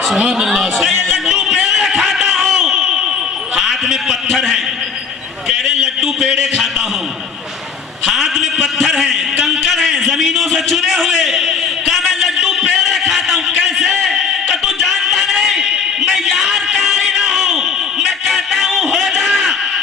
سبحان اللہ. یہ لڈو پیڑے کھاتا ہوں. ہاتھ میں پتھر ہیں, کہہ رہے لڈو پیڑے کھاتا ہوں. ہاتھ میں پتھر ہیں, کنکر ہیں زمینوں سے چنے ہوئے. کہا میں لڈو پیڑے کھاتا ہوں. کیسے؟ کہ تو جانتا نہیں میں یار کا آئینہ ہوں, میں کہتا ہوں ہو جا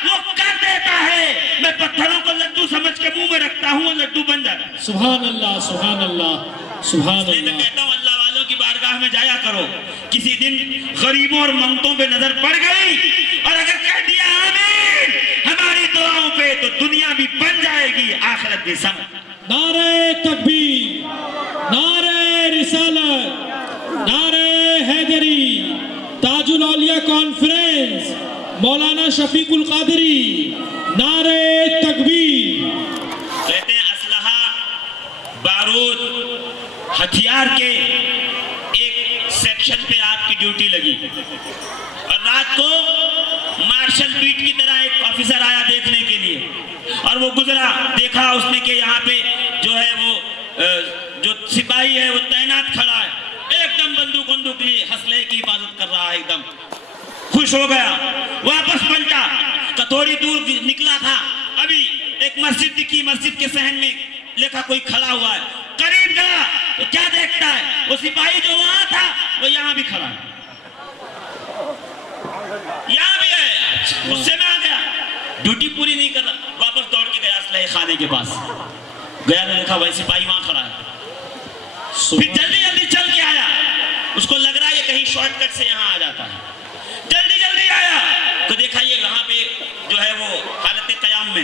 وہ کر دیتا ہے, میں پتھروں کو لڈو سمجھ کے منہ میں رکھتا ہوں اور لڈو بن جاتا ہے. سبحان اللہ سبحان اللہ سبحان میں اللہ. کہتا ہوں اللہ والوں کی بارگاہ میں جایا کرو. کسی دن غریبوں اور منگتوں پہ نظر پڑ گئی اور اگر کہہ دیا آمین ہماری دعاؤں پہ تو دنیا بھی بن جائے گی, آخرت بھی سمجھ. نعرہ تکبیر, نعرہ رسالت, نعرہ حیدری, تاج الاولیاء کانفرنس, مولانا شفیق القادری, نعرہ تکبیر. کہتے ہیں اسلحہ, بارود, ہتھیار کے ایک سیکشن پہ آپ کی ڈیوٹی لگی اور رات کو مارشل بیٹ کی طرح ایک آفیسر آیا دیکھنے کے لیے اور وہ گزرا, دیکھا اس نے کہ یہاں پہ جو ہے وہ جو سپاہی ہے وہ تعینات کھڑا ہے, ایک دم بندوق لیے اسلحے کی حفاظت کر رہا ہے. ایک دم خوش ہو گیا, واپس پلٹا کہ تھوڑی دور نکلا تھا, ابھی ایک مسجد دکھی, مسجد کے صحن میں لکھا کوئی کھڑا ہوا ہے. قریب گیا تو کیا دیکھتا ہے, وہ سپاہی جو وہاں تھا وہ یہاں بھی کھڑا ہے. غصے میں آ گیا, ڈیوٹی پوری نہیں کر رہا, واپس دوڑ کے گیا اسلحے خانے کے پاس گیا, تو دیکھا وہی سپاہی وہاں کھڑا ہے. پھر جلدی جلدی چل کے آیا, اس کو لگ رہا ہے یہ کہیں شارٹ کٹ سے یہاں آ جاتا ہے. جلدی جلدی آیا تو دیکھا یہ وہاں پہ جو ہے وہ حالت قیام میں,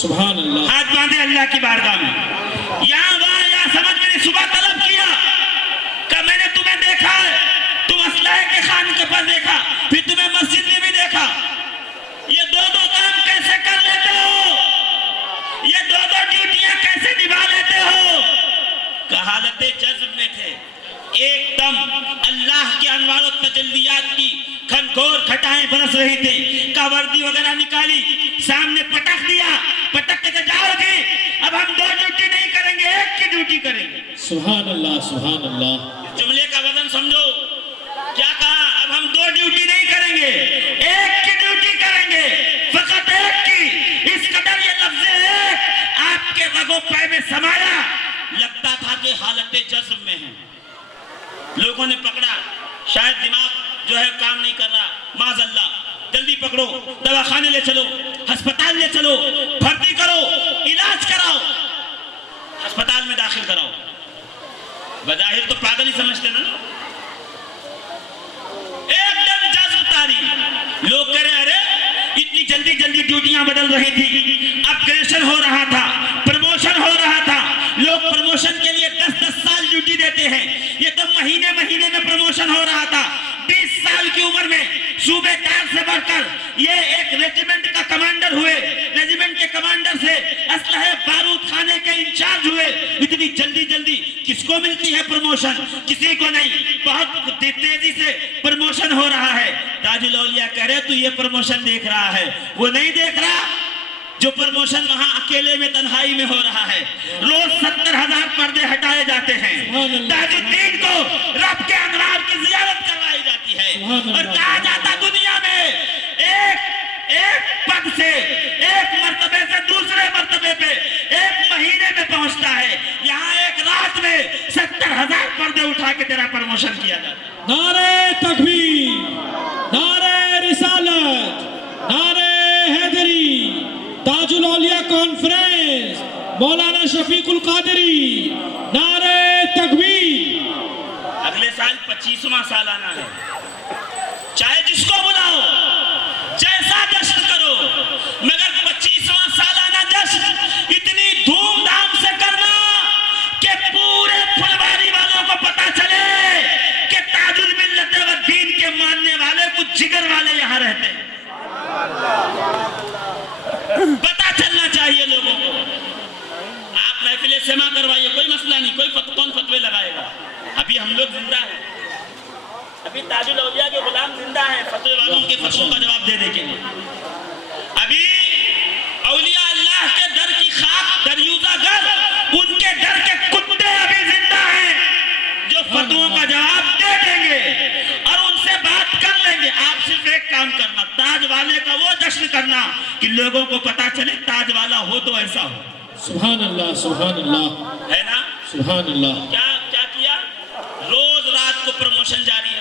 سبحان اللہ, ہاتھ باندھے اللہ کی بارگاہ میں, یہاں وہاں یہاں سمجھ میں نے صبح طلب کیا کہ میں نے تمہیں دیکھا ہے, تم اسلحے کے خان کے پاس دیکھا, پھر تمہیں مسجد میں بھی دیکھا, یہ دو دو کام کیسے کر لیتے ہو, یہ دو دو ڈیوٹیاں کیسے نبھا لیتے ہو. کہ حالت جذب میں تھے, ایک دم اللہ کے انوار و تجلیات کی کھنگور کھٹائیں برس رہی تھی, کا وردی وغیرہ نکالی, سامنے پٹک دیا, پٹک کے جاؤ گے, اب ہم دو ڈیوٹی نہیں کریں گے, ایک کی ڈیوٹی کریں گے. سبحان اللہ, سبحان اللہ, جملے کا وزن سمجھو, کیا کہا, اب ہم دو ڈیوٹی نہیں کریں گے, ایک کی ڈیوٹی کریں گے, فقط ایک کی. اس قدر یہ لفظ ایک آپ کے رگ و پے میں سمایا, لگتا تھا کہ حالت جذب میں ہیں. لوگوں نے پکڑا, شاید دماغ جو ہے کام نہیں کر رہا, معاذ اللہ, جلدی پکڑو, دواخانے لے چلو, ہسپتال لے چلو, بھرتی کرو, علاج کراؤ, ہسپتال میں داخل کراؤ. بظاہر تو پاگل ہی سمجھتے نا, ایک دم جذب تاری. لوگ کہہ رہے ارے اتنی جلدی جلدی ڈیوٹیاں بدل رہی تھی, اپگریڈیشن ہو رہا تھا, پروموشن ہو رہا تھا, لوگ پروموشن کے لیے 10-10 سال ڈیوٹی دیتے ہیں, یہ تو مہینے مہینے میں پروموشن ہو رہا تھا. 20 سال کی عمر میں صوبے دار سے بڑھ کر یہ ایک ریجیمنٹ کا کمانڈر ہوئے, ریجیمنٹ کے کمانڈر سے اسلحے بارود خانے کے انچارج ہوئے. اتنی جلدی جلدی کس کو ملتی ہے پروموشن, کسی کو نہیں, بہت تیزی سے پروموشن ہو رہا ہے. تاج الاولیاء کہہ رہے تو یہ پروموشن دیکھ رہا ہے, وہ نہیں دیکھ رہا جو پروموشن وہاں اکیلے میں تنہائی میں ہو رہا ہے. روز 70,000 پردے ہٹائے جاتے ہیں, تاج الدین کو رب کے انوار کی زیارت کروائی جاتی ہے, اور کہا جاتا دنیا میں ایک پد سے ایک مرتبے سے دوسرے مرتبے پہ ایک مہینے میں پہنچتا ہے, یہاں ایک رات میں 70,000 پردے اٹھا کے تیرا پروموشن کیا جاتا ہے. نعرہ تکبیر, نعرہ رسالت, نعرہ حیدری, تاج الاولیاء کانفرنس, مولانا شفیق القادری, نعرہ تکبیر. اگلے سال 25واں سالانہ ہے, چاہے جس کو بلاؤ, جیسا جشن کرو, مگر 25واں سالانہ جشن اتنی دھوم دھام سے کرنا کہ پورے پھلواری والوں کو پتا چلے کہ تاج الملت و دین کے ماننے والے کچھ جگر والے یہاں رہتے ہیں. پتا چلنا چاہیے لوگوں کو. آپ محفل سما کروائیے, کوئی مسئلہ نہیں, کون فتوے لگائے گا. ابھی ہم لوگ زندہ ہیں, ابھی تاج الاولیاء کے غلام زندہ ہیں فتوے والوں کے فتووں کا جواب دینے کے لیے. ابھی اولیاء اللہ کے در کی خاک دریوزہ گر, ان کے در کے کتے ابھی زندہ ہیں جو فتووں کا جواب دے دیں گے اور ان سے بات کر لیں گے. آپ صرف ایک کام کرنا, تاج والے کا وہ جشن کرنا کہ لوگوں کو پتا چلے تاج والا ہو تو ایسا ہو. سبحان اللہ, سبحان اللہ, ہے نا, سبحان اللہ. کیا کیا, روز رات کو پروموشن جاری